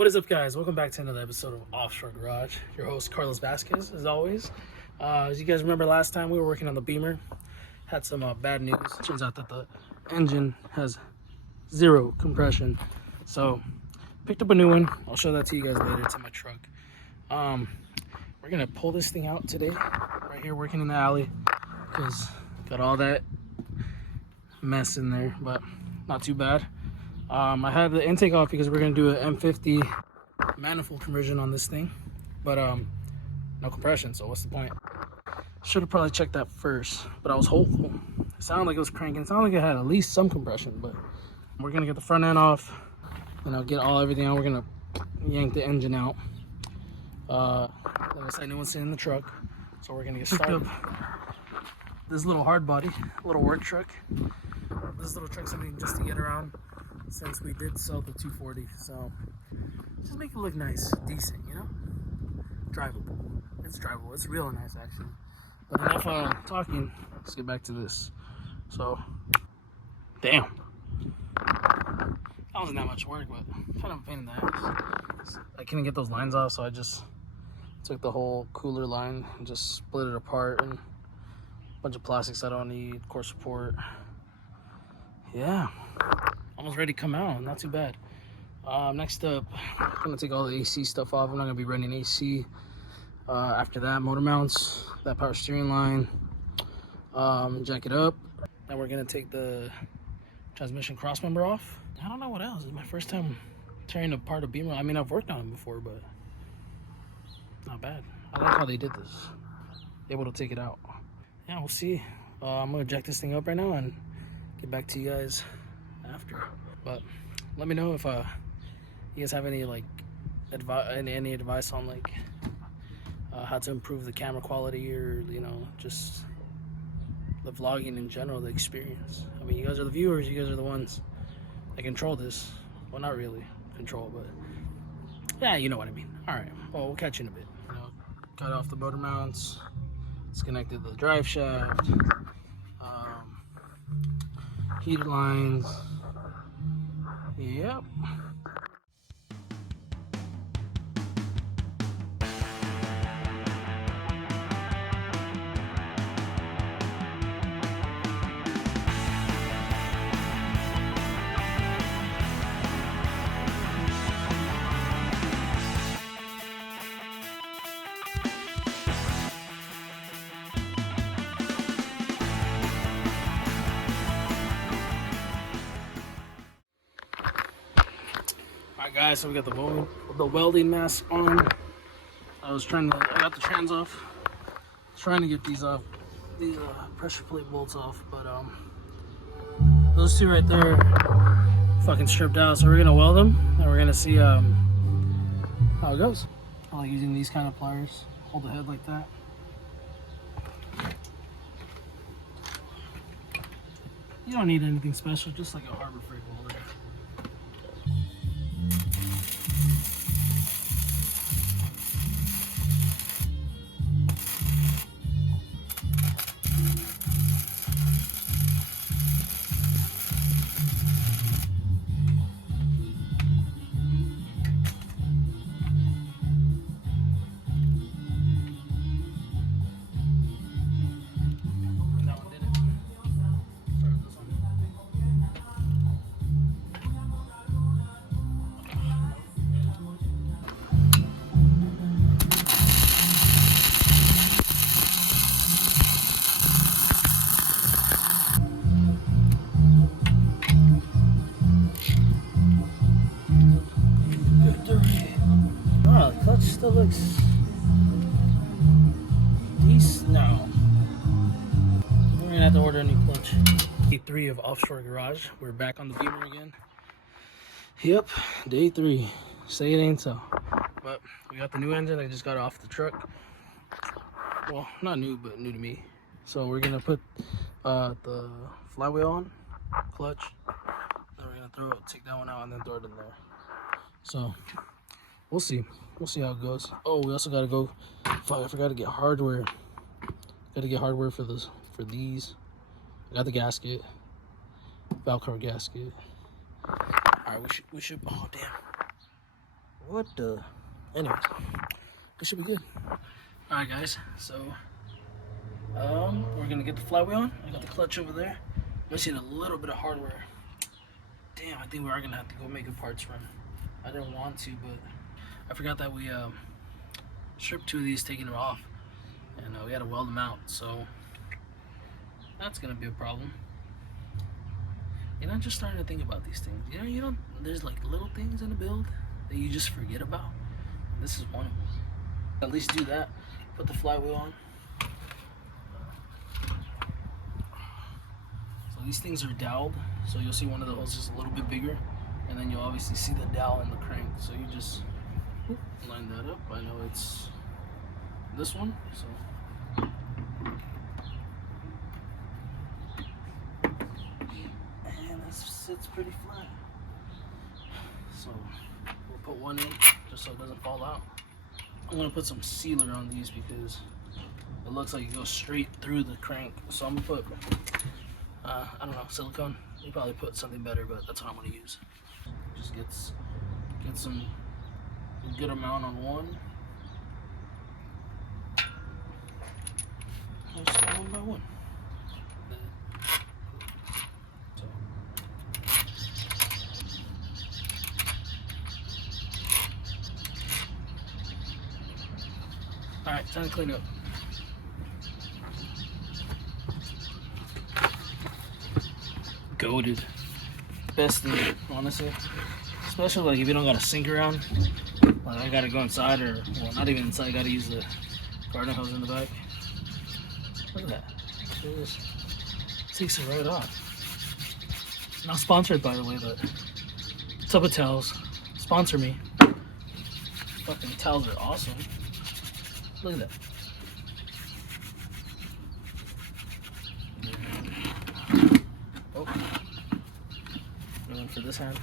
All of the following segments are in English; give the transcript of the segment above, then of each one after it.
What is up, guys? Welcome back to another episode of Offshore Garage. Your host, Carlos Vasquez, as always. As you guys remember, last time we were working on the Beamer. Had some bad news. Turns out that the engine has zero compression. So, picked up a new one. I'll show that to you guys later. It's in my truck. We're going to pull this thing out today. Right here, working in the alley. Because got all that mess in there, but not too bad. I had the intake off because we're going to do an M50 manifold conversion on this thing, but no compression, so what's the point? Should have probably checked that first, but I was hopeful. It sounded like it was cranking. It sounded like it had at least some compression, but we're going to get the front end off, and I'll get everything out. We're going to yank the engine out. Like I said, no one's sitting in the truck, so we're going to get started. This little hard body, little work truck. This little truck's something just to get around, since we did sell the 240, so just make it look nice, decent, you know? Drivable. It's drivable. It's real nice, actually. But enough talking. Let's get back to this. So, damn. That wasn't that much work, but kind of a pain in the ass. I couldn't get those lines off, so I just took the whole cooler line and just split it apart, and a bunch of plastics I don't need, core support. Yeah. Almost ready to come out, not too bad. Next up, I'm gonna take all the AC stuff off. I'm not gonna be running AC. After that, motor mounts, that power steering line, jack it up. Then we're gonna take the transmission cross member off. I don't know what else. It's my first time tearing apart a Beamer. I mean, I've worked on it before, but not bad. I like how they did this. Able to take it out. Yeah, we'll see. I'm gonna jack this thing up right now and get back to you guys after. But let me know if you guys have any any advice on how to improve the camera quality, or just the vlogging in general, the experience. I mean, you guys are the viewers, you guys are the ones that control this. Well, not really control, but yeah, you know what I mean. All right, well, we'll catch you in a bit. Cut off the motor mounts, disconnected the drive shaft, heater lines. Yep. Alright guys, so we got the welding mask on. I got the trans off. Trying to get these off, these pressure plate bolts off, but those two right there fucking stripped out. So we're gonna weld them and we're gonna see how it goes. I like using these kind of pliers. Hold the head like that. You don't need anything special, just like a Harbor Freight welder. Clutch still looks decent now. We're gonna have to order a new clutch. Day 3 of Offshore Garage. We're back on the Beamer again. Yep, day 3. Say it ain't so. But we got the new engine. I just got it off the truck. Well, not new, but new to me. So we're gonna put the flywheel on, clutch. Then we're gonna take that one out and then throw it in there. So we'll see how it goes. Oh, we also gotta go, fuck, I forgot to get hardware. Gotta get hardware for these. I got the gasket, valve cover gasket. All right, we should, oh damn. What the? Anyways, it should be good. All right, guys. So, we're gonna get the flywheel on. I got the clutch over there. Missing a little bit of hardware. Damn, I think we are gonna have to go make a parts run. I didn't want to, but I forgot that we stripped 2 of these, taking them off, and we had to weld them out. So that's gonna be a problem. You know, I'm just starting to think about these things. You know, there's like little things in the build that you just forget about. And this is one of them. At least do that. Put the flywheel on. So these things are doweled. So you'll see one of the holes is a little bit bigger, and then you'll obviously see the dowel in the crank. So you just line that up. I know it's this one. So. Sits pretty flat, so we'll put one in just so it doesn't fall out. I'm gonna put some sealer on these because it looks like it goes straight through the crank. So I'm gonna put I don't know, silicone. You probably put something better, but that's what I'm gonna use. Just get some good amount on one. Just start one by one. Alright, time to clean up. Goated. Best thing, honestly. Especially like if you don't got a sink around. Like I gotta go inside, or well, not even inside, I gotta use the garden hose in the back. Look at that. It just takes it right off. Not sponsored, by the way, but Tub of Towels, sponsor me. Fucking towels are awesome. Look at that. Oh. Going for this hand.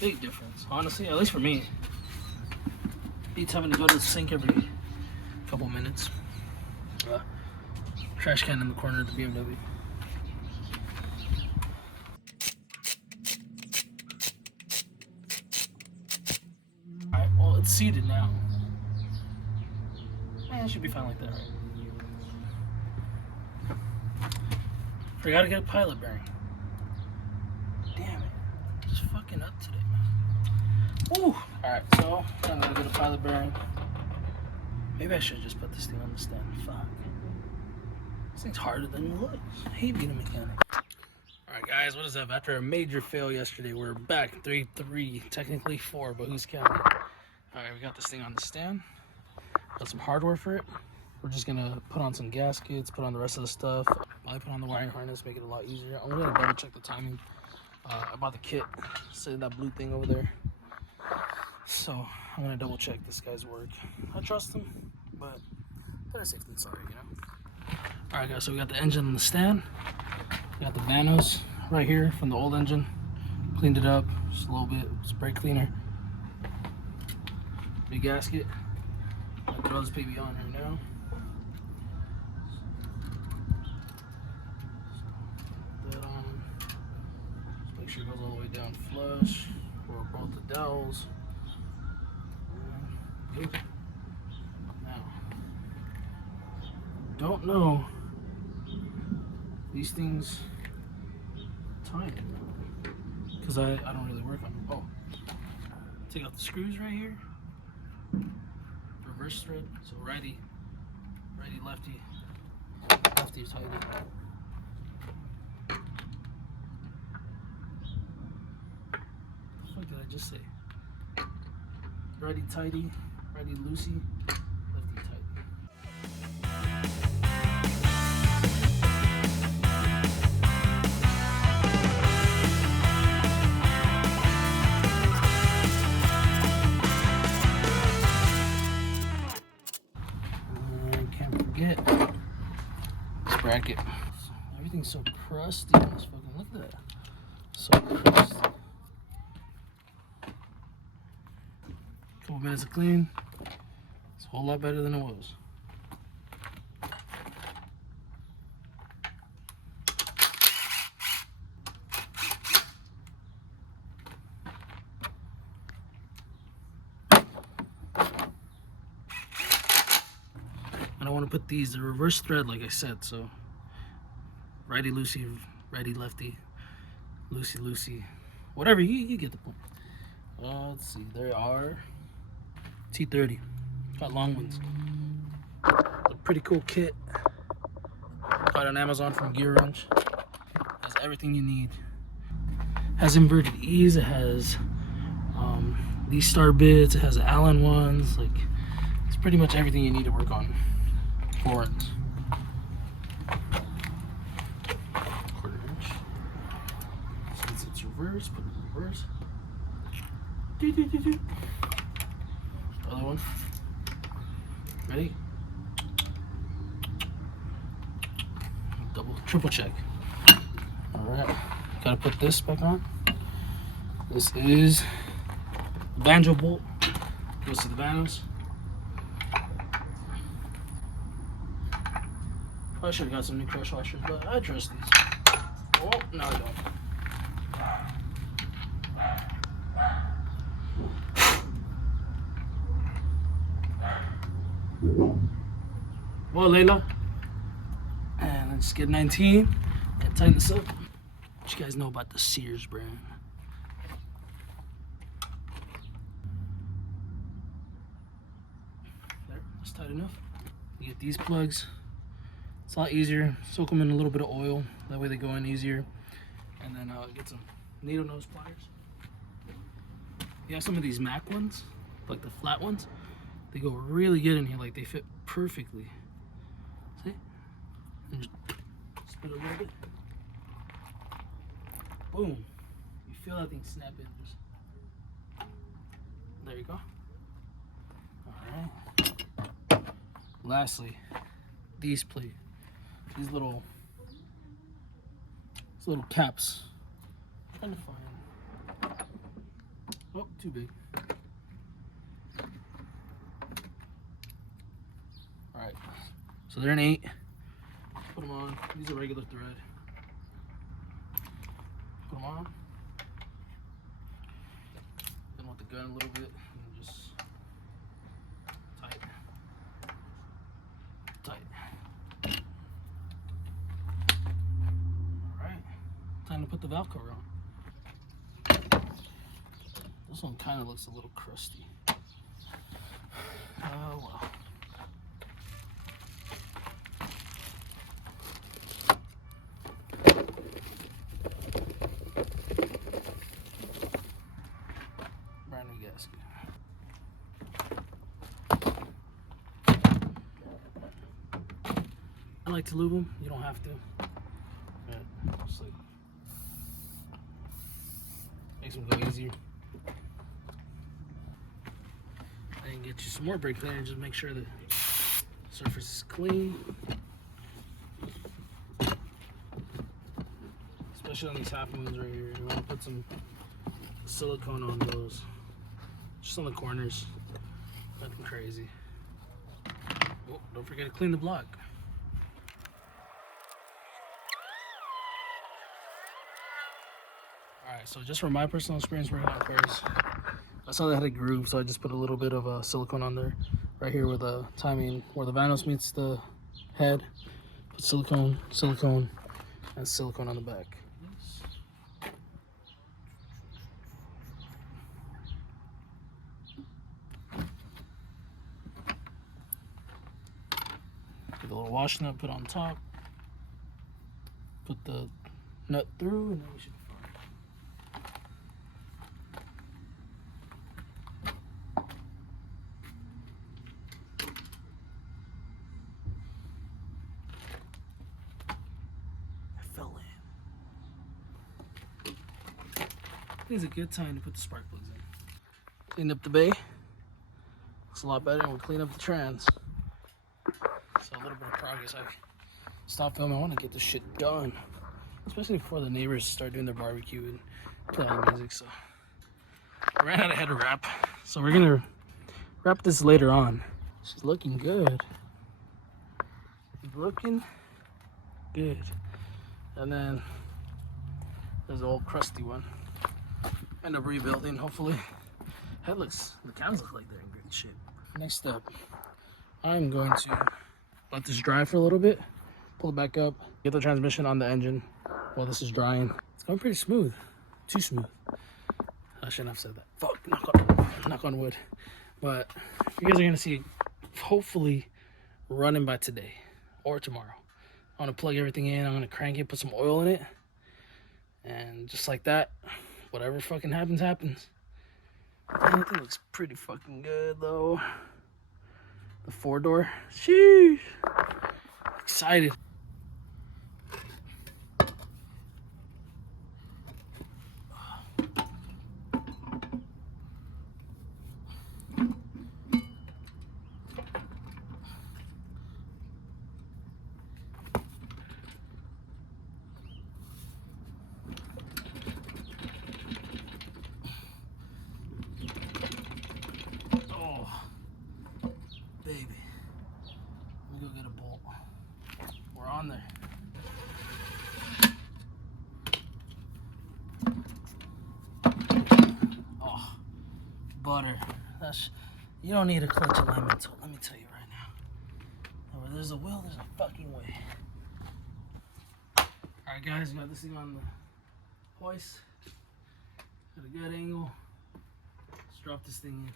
Big difference, honestly, at least for me. Beats having to go to the sink every couple minutes. Trash can in the corner of the BMW. Alright, well, it's seated now. It should be fine like that, right? Forgot to get a pilot bearing. Damn it. Just fucking up today, man. Ooh! Alright, so I'm gonna get a pilot bearing. Maybe I should just put this thing on the stand. Fuck. This thing's harder than it looks. I hate being a mechanic. Alright guys, what is up? After a major fail yesterday, we're back 3-3, technically 4, but who's counting? Alright, we got this thing on the stand. Got some hardware for it. We're just gonna put on some gaskets, put on the rest of the stuff. Probably put on the wiring harness, make it a lot easier. I'm gonna double check the timing. I bought the kit, see that blue thing over there. So I'm gonna double check this guy's work. I trust him, but better safe than sorry, you know. Alright guys, so we got the engine on the stand. We got the vanos right here from the old engine. Cleaned it up just a little bit. It's a brake cleaner. Big gasket. I'll throw this baby on here now. Put that on. Just make sure it goes all the way down flush for both the dowels. Good. Now, don't know these things time because I don't really work on them. Oh, take out the screws right here. Reverse thread, so righty, lefty, tighty. What did I just say? Righty tighty, righty loosey, lefty tighty. This bracket. Everything's so crusty on this fucking, look at that. So crusty. Couple minutes of clean. It's a whole lot better than it was. put these, the reverse thread, like I said, so righty loosey, righty lefty, loosey loosey, whatever, you get the point. Let's see, there are T30, got long ones. A pretty cool kit. Got it on Amazon from Gear Wrench. Has everything you need. Has inverted E's. It has these star bits. It has Allen ones. Like, it's pretty much everything you need to work on horns. Quarter inch. Since it's reverse, put it in reverse. Other one. Ready? Double, triple check. All right, gotta put this back on. This is the banjo bolt. Goes to the vanos. Probably should have got some new crush washers, but I trust these. Oh, no, I don't. Well, Layla. And let's get 19 and tighten this up. What you guys know about the Sears brand? There, that's tight enough. You get these plugs. It's a lot easier. Soak them in a little bit of oil. That way they go in easier. And then get some needle nose pliers. You have some of these Mac ones, like the flat ones. They go really good in here. Like, they fit perfectly. See? And just spit a little bit. Boom. You feel that thing snap in. Just... There you go. Alright. Lastly, these little caps. I'm trying to find. Oh, too big. Alright. So they're an 8. Put them on. These are regular thread. Put them on. Then with the gun a little bit and just tight. Tight. Alright. Time to put the valve cover on. This one kind of looks a little crusty. Oh well. Brand new gasket. I like to lube them. You don't have to. Yeah, just like makes them go easier. And get you some more brake cleaner. Just make sure the surface is clean. Especially on these half moons right here. You want to put some silicone on those. Just on the corners. Nothing crazy. Oh, don't forget to clean the block. Alright, so just from my personal experience working on cars, I saw they had a groove, so I just put a little bit of silicone on there. Right here where the timing, where the vanos meets the head. Put silicone, and silicone on the back. Get a little wash nut, put on top. Put the nut through, and then we should be fine. I fell in. I think it's a good time to put the spark plugs in. Clean up the bay. Looks a lot better, and we'll clean up the trans. So a little bit of progress. I stopped filming. I want to get this shit done, especially before the neighbors start doing their barbecue and play all the music. So I ran out of head to wrap, so we're gonna wrap this later on. She's looking good. Looking good. And then there's the old crusty one. End up rebuilding, hopefully. The cans look like they're in great shape. Next up, I'm going to let this dry for a little bit, pull it back up, get the transmission on the engine while this is drying. It's going pretty smooth, too smooth. I shouldn't have said that. Fuck, knock on wood. But you guys are gonna see it hopefully running by today or tomorrow. I'm gonna plug everything in, I'm gonna crank it, put some oil in it, and just like that, whatever fucking happens, happens. Everything looks pretty fucking good though. The 4-door, sheesh. Excited. Baby, let me go get a bolt. We're on there. Oh, butter. You don't need a clutch alignment tool, let me tell you right now. Where there's a will, there's a fucking way. Alright guys, we got this thing on the hoist. Got a good angle. Let's drop this thing in.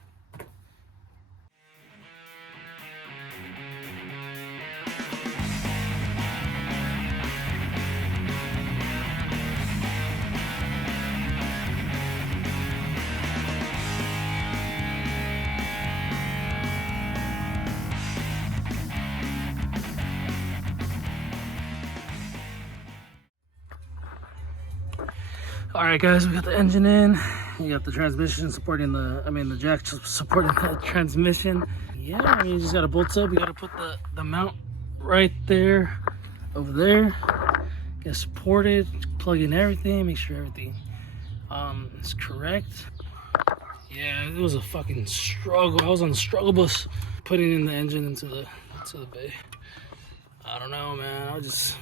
All right, guys, we got the engine in. You got the transmission supporting the jack supporting the transmission. Yeah, you just gotta bolt up. You gotta put the mount right there, over there. Get supported, plug in everything, make sure everything is correct. Yeah, it was a fucking struggle. I was on the struggle bus putting in the engine into the bay. I don't know, man. I just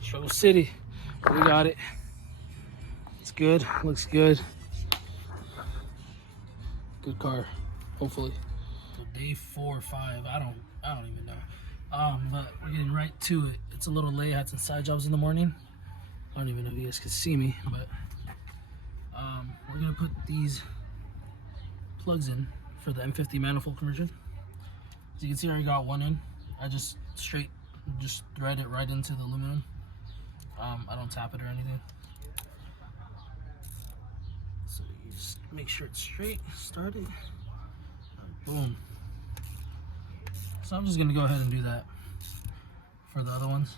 struggle city. But we got it. It's good. Looks good. Good car. Hopefully. So day 4 or 5. I don't even know. But we're getting right to it. It's a little late. I had some side jobs in the morning. I don't even know if you guys can see me, but we're gonna put these plugs in for the M50 manifold conversion. As you can see, I already got one in. I just thread it right into the aluminum. I don't tap it or anything. So you just make sure it's straight, start it, boom. So I'm just gonna go ahead and do that for the other ones.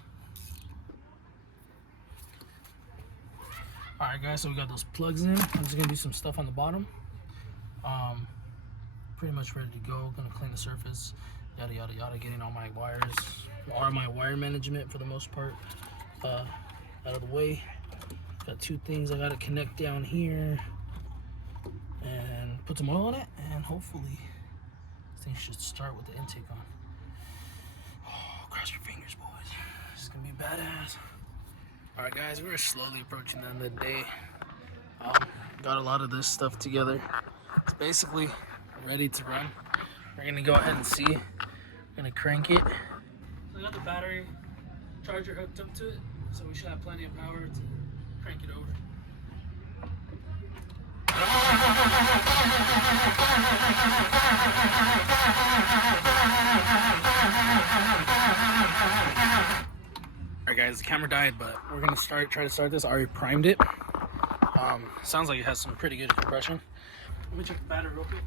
All right, guys, so we got those plugs in. I'm just gonna do some stuff on the bottom. Pretty much ready to go. Gonna clean the surface, yada yada yada, getting all my wires, or my wire management for the most part, out of the way. Got 2 things I gotta connect down here and put some oil in it, and hopefully this thing should start with the intake on. Oh, cross your fingers, boys. This is gonna be badass. All right, guys, we're slowly approaching the end of the day. Got a lot of this stuff together. It's basically ready to run. We're gonna go ahead and see. We're gonna crank it. So I got the battery charger hooked up to it, so we should have plenty of power to crank it over. Alright guys, the camera died, but we're gonna try to start this. I already primed it. Sounds like it has some pretty good compression. Let me check the battery real quick.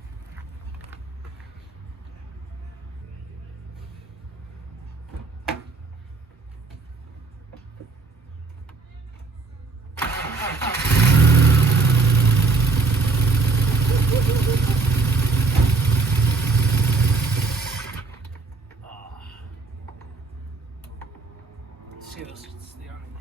See those stay on it.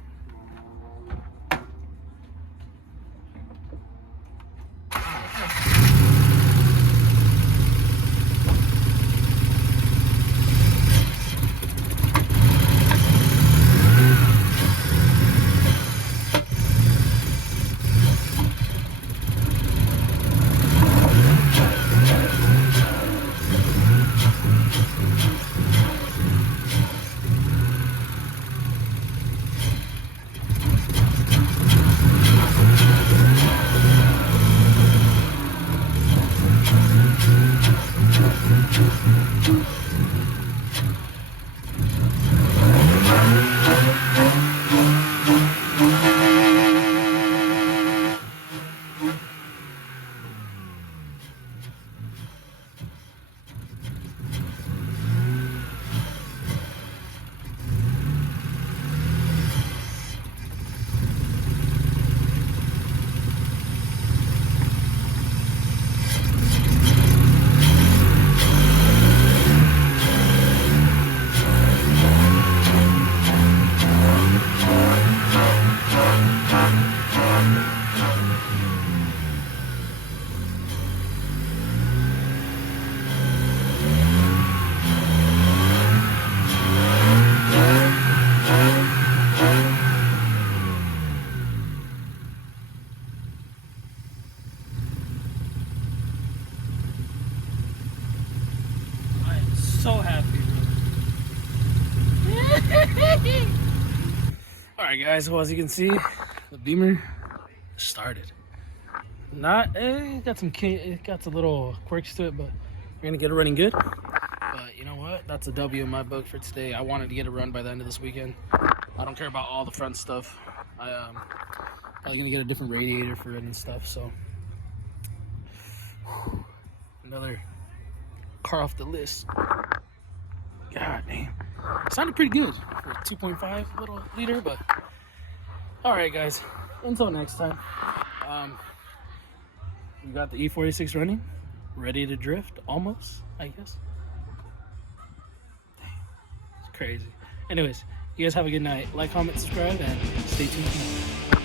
Alright guys, well as you can see, the Beamer started. It got some little quirks to it, but we're gonna get it running good. But you know what? That's a W in my book for today. I wanted to get it run by the end of this weekend. I don't care about all the front stuff. I'm gonna get a different radiator for it and stuff. So another car off the list. God damn, sounded pretty good for a 2.5 little liter, but all right, guys. Until next time. We got the E46 running, ready to drift, almost, I guess. Damn, it's crazy. Anyways, you guys have a good night. Like, comment, subscribe, and stay tuned.